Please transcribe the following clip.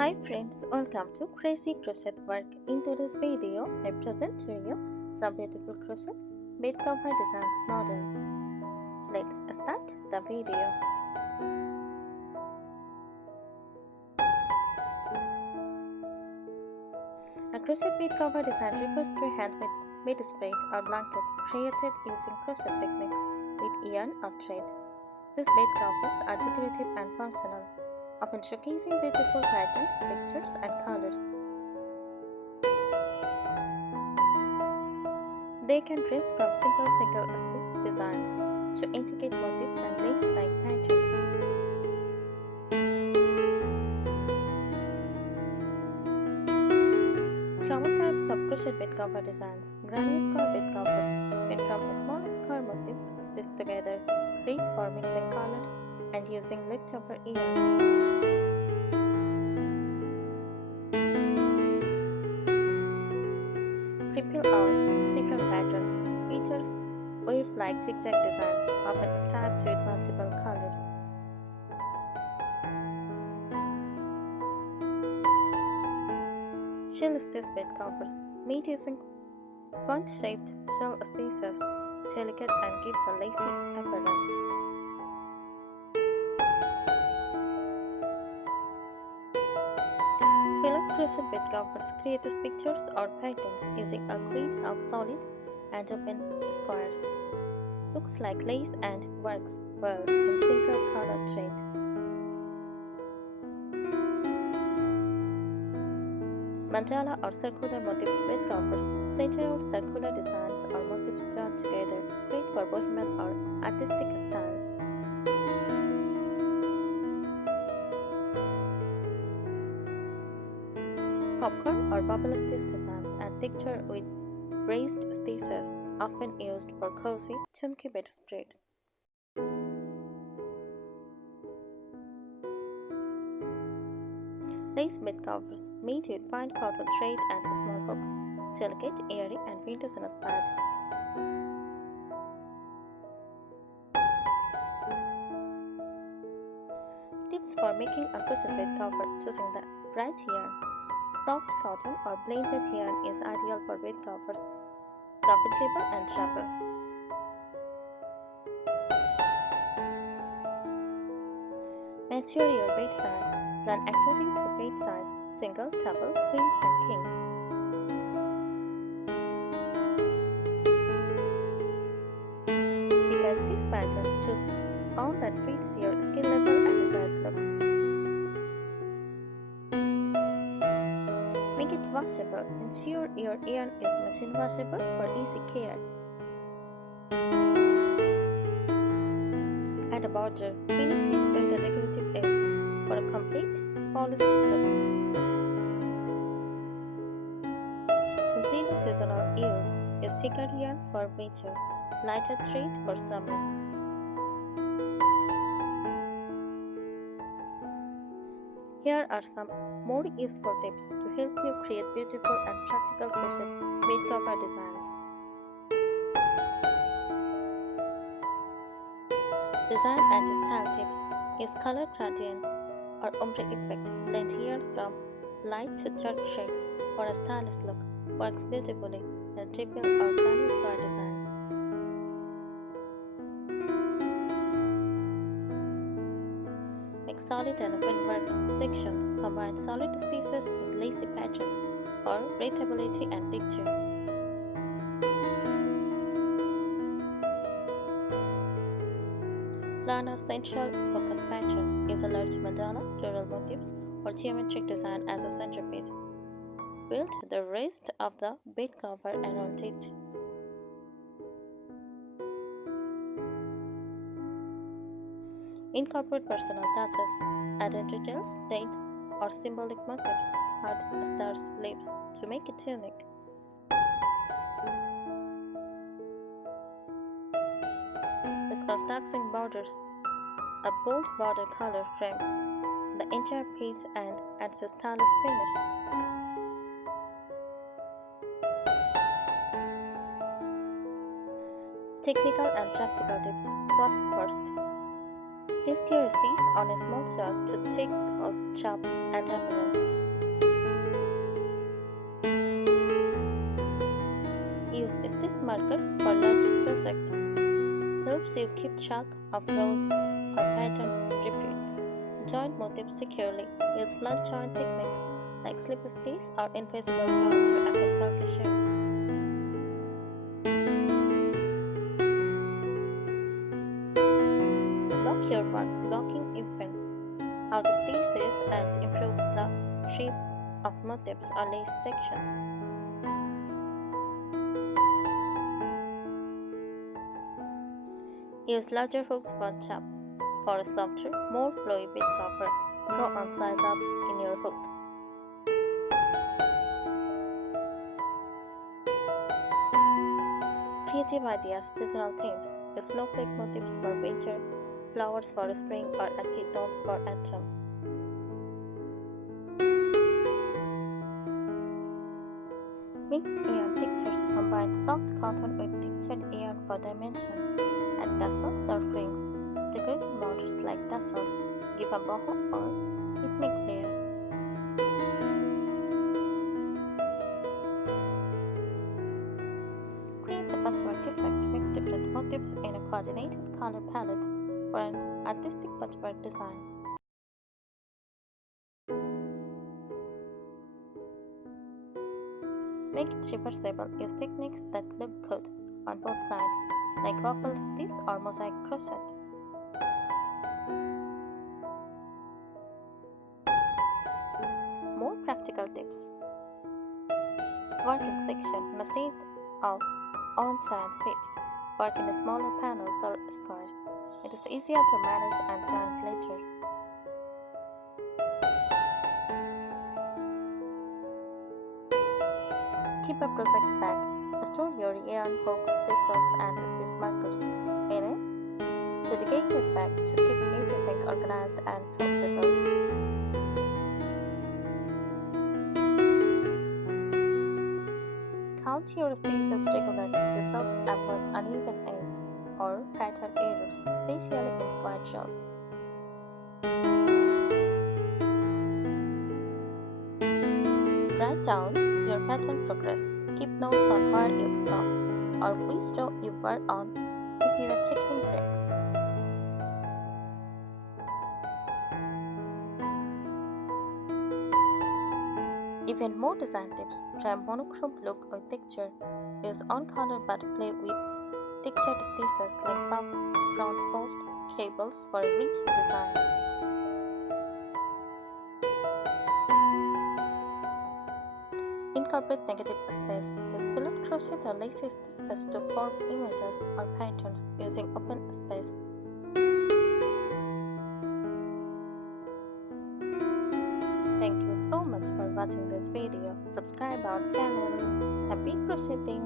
Hi friends, welcome to Crazy Crochet Work. In today's video, I present to you some beautiful crochet bed cover designs model. Let's start the video. A crochet bed cover design refers to a handmade bedspread or blanket created using crochet techniques with yarn or thread. These bed covers are decorative and functional, often showcasing beautiful patterns, textures, and colors. They can range from simple single-stitch designs to intricate motifs and lace-like patterns. Common types of crochet bed cover designs: granny square bed covers made from small square motifs stitched together, great for mixing colors and using leftover yarn. Triple O saffron patterns features wave-like zigzag designs, often striped with multiple colors. Shell stitch bed covers made using font-shaped shell stitches, delicate and gives a lacy appearance. Fillet crochet bed covers create pictures or patterns using a grid of solid and open squares. Looks like lace and works well in single color thread. Mandala or circular motifs bed covers center out circular designs or motifs joined together, great for bohemian or artistic style. Popcorn or bubble stitch designs add texture with raised stitches, often used for cozy, chunky bedspreads. Lace bed covers made with fine cotton thread and small hooks, delicate, airy, and vintage inspired. Tips for making a crochet bed cover: choosing the right yarn. Soft cotton or blended yarn is ideal for bed covers, comfortable and durable. Measure your bed size. Plan according to bed size: single, double, queen, and king. Because this pattern, choose all that fits your skill level and desired look. Make it washable. Ensure your yarn is machine washable for easy care. Add a border. Finish it with a decorative edge for a complete, polished look. Consider seasonal use. Use thicker yarn for winter, lighter thread for summer. Here are some more useful tips to help you create beautiful and practical crochet bed cover designs. Design and style tips: use color gradients or ombre effect. Blend yarns from light to dark shades for a stylish look. Works beautifully in triple or granny square designs. Make solid and open work sections. Combine solid stitches with lacy patterns for breathability and texture. Plan a central focus pattern. Use a large mandala, floral motifs, or geometric design as a centerpiece. Build the rest of the bed cover around it. Incorporate personal touches. Add in details, dates, or symbolic motifs, hearts, stars, leaves, to make it unique. Discuss taxing borders. A bold border color frame the entire page and adds a stylish finish. Technical and practical tips. Swatch first. Test your stitch on a small swatch to check how cause chop and appearance. Use stitch markers for large projects. Helps you keep track of rows or pattern repeats. Join motifs securely. Use flat join techniques like slip stitch or invisible join to avoid bulky shapes. Lock your work. Locking events out stitches and improves the shape of motifs or lace sections. Use larger hooks for chop. For a softer, more flowy bed cover, go on size up in your hook. Creative ideas, seasonal themes. Use snowflake motifs for winter, flowers for spring, or earthy tones for autumn. Mixed yarn textures. Combine soft cotton with textured yarn for dimension. Add tassels or rings. Decorative borders like tassels give a boho or ethnic flair. Create a patchwork effect. Mix different motifs in a coordinated color palette for an artistic patchwork design. Make it reversible. Use techniques that look good on both sides, like waffle stitch or mosaic crochet. More practical tips. Work in section instead of on giant feet. Work in smaller panels or squares. It is easier to manage and join later. Keep a project bag. Store your yarn, hooks, scissors, and stitch markers in a dedicated bag to keep everything organized and portable. Count your stitches regularly. This helps avoid uneven edged or pattern errors, especially in quiet rows. Write down your pattern progress. Keep notes on where you stopped or which row you were on if you are taking breaks. Even more design tips. Try a monochrome look with texture. Use on-color but play with textured stitches like puff, front post, cables for a rich design. Incorporate negative space. Use filled crochet or lacy stitches to form images or patterns using open space. Thank you so much for watching this video. Subscribe our channel. Happy crocheting!